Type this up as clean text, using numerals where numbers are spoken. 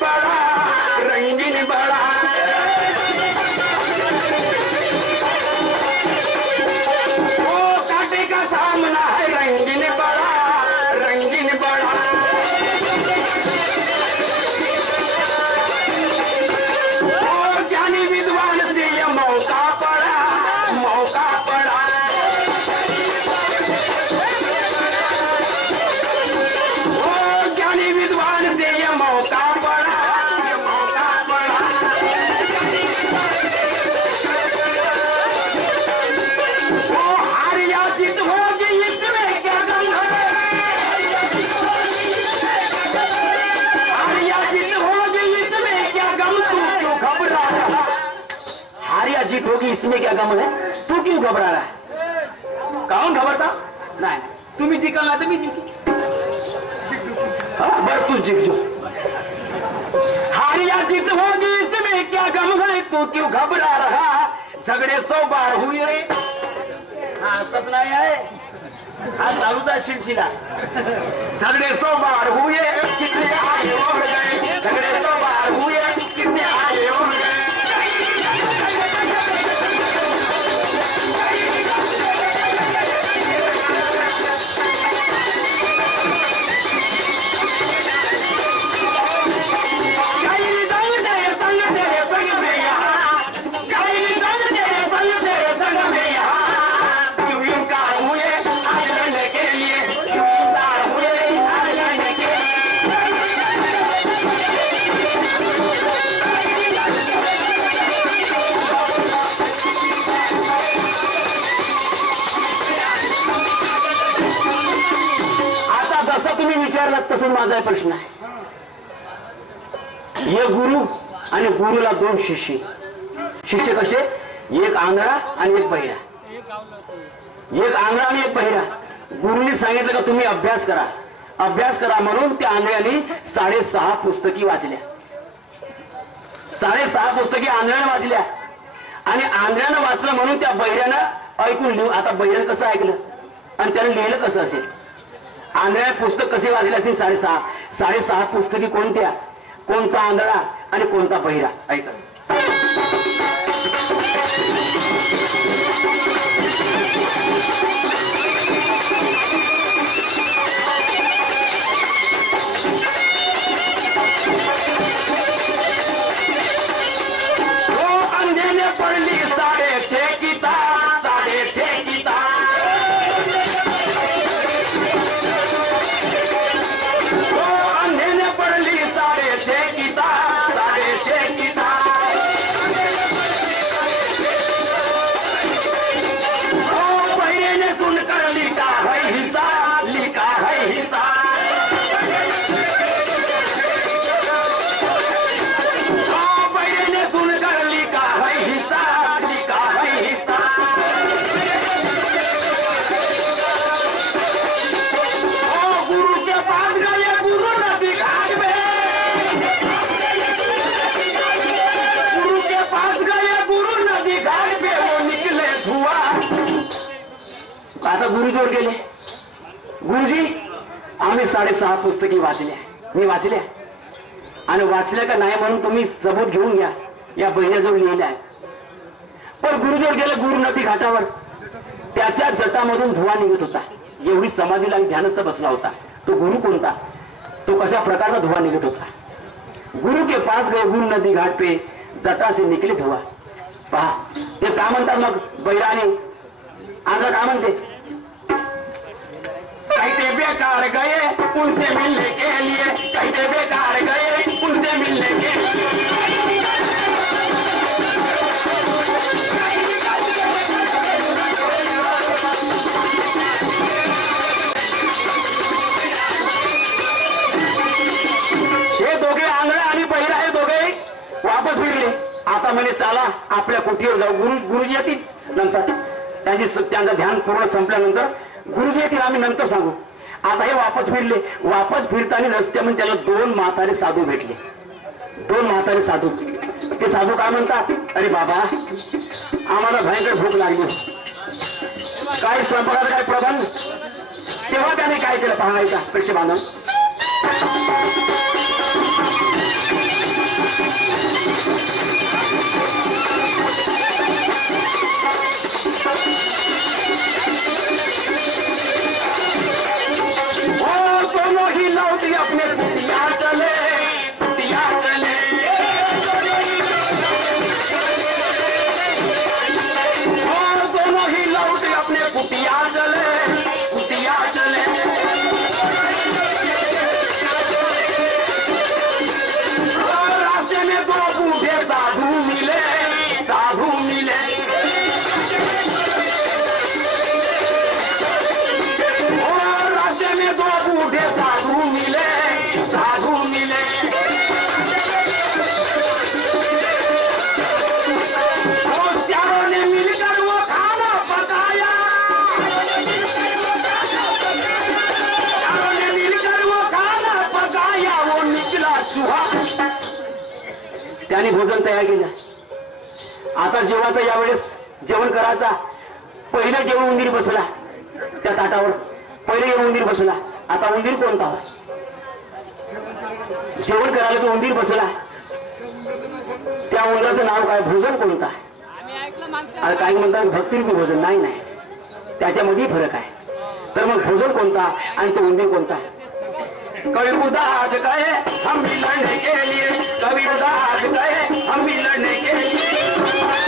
बड़ा रंगीन बड़ा वो कांटे का सामना है रंगीन बड़ा रंगीन बड़ा वो ज्ञानी विद्वान से ये मौका पड़ा वो ज्ञानी विद्वान से ये मौका पड़ा वो हार या जीत होगी इसमें क्या गम है हार या जीत होगी इसमें क्या गम तू क्यों घबरा रहा हार या जीत होगी इसमें क्या गम है तू क्यों घबरा रहा है कौन घबरता नाही तुम्ही जिंकल ना तर मी जिंकी बर तू जिंक जो हार या जीत होगी इसमें क्या गम है तू क्यों घबरा रहा झगड़े 100 बार हुए रे हाँ सच नाही आहे हा चालूचा शिलशिला झगड़े 100 बार हुए कितने आए उड़ गए झगड़े 100 बार हुए कितने आए उड़ गए तसं माझा प्रश्न आहे एक गुरु आणि गुरुला 2 शिष्य शिष्य कसे एक आंधळा आणि एक बहिरा एक आंधळा आणि एक बहिरा गुरुने सांगितलं का तुम्ही अभ्यास करा म्हणून त्या आंधळ्याने 6.5 पुस्तकी वाचल्या 6.5 पुस्तकी आंधळ्याने वाचल्या आणि आंधळ्यानं वाचलं म्हणून त्या बहिऱ्यानं ऐकून लिहू आता बहिऱ्यानं कसं ऐकलं आणि त्याने लिहिलं कसं असेल आंधळ्या पुस्तक कसे वाचले असेल 6.5 पुस्तकी कोणत्या कोणता आंधळा आणि कोणता बहिरा ऐका वो अंधेने पडली 6.5 किताब 6.5 किताब आता गुरुजोड गेले गुरुजी आम्ही 6.5 पुस्तकी वाचल्या मी वाचल्या आणि वाचल्या का नाही म्हणून तुम्ही सबूत घेऊन घ्या या बहिण्याजवळ लिहिलं आहे पण गुरुजोड गेले गुरु नदी घाटावर त्याच्या जटामधून धुवा निघत होता एवढी समाधीला आणि ध्यानस्थ बसला होता तो गुरु कोणता तो कशा प्रकारचा धुवा निघत होता गुरु के पास गए गुरु नदी घाट पे जटा से निकले धुवा पहा ते काय म्हणतात मग बैराने आजा काय म्हणते कहते बेकार गए उनसे मिलने के लिए कहते बेकार गए उनसे मिलने के लिए हे दोघे आंधळे आणि बहिरा हे दोघे वापस फिरले आता म्हणे चला आपल्या कुटीवर जाऊ गुरुजी येतील नंतर त्यांचं ध्यान पूर्ण संपल्यानंतर गुरुजी येतील आम्ही नंतर सांगू आता हे वापस फिरले वापस फिरताना रस्त्यामध्ये त्याला 2 म्हातारे साधू भेटले 2 म्हातारे साधू ते साधू काय म्हणतात अरे बाबा आम्हाला भयंकर भूक लागली काय स्वयंपाकाचा काय प्रबंध तेव्हा त्याने काय केलं पहा ऐका पेक्षा बांधून त्याने भोजन तयार केलं. आता जेवणाचा यावेळेस जेवण करायचा. पहिलं जेवण उंदीर बसला त्या ताटावर. पहिले जेवण उंदीर बसला. आता उंदीर कोणता? जेवण करायला तो उंदीर बसला. त्या उंदराचं नाव काय? भोजन कोणता? अरे काही म्हणतात भक्तिरूपी भोजन. नाही नाही, त्याच्यामध्ये फरक आहे. तर मग भोजन कोणता आणि तो उंदीर कोणता? कभी उदास कहे हम भी लड़ने के लिए, कभी उदास कहे हम भी लड़ने के लिए.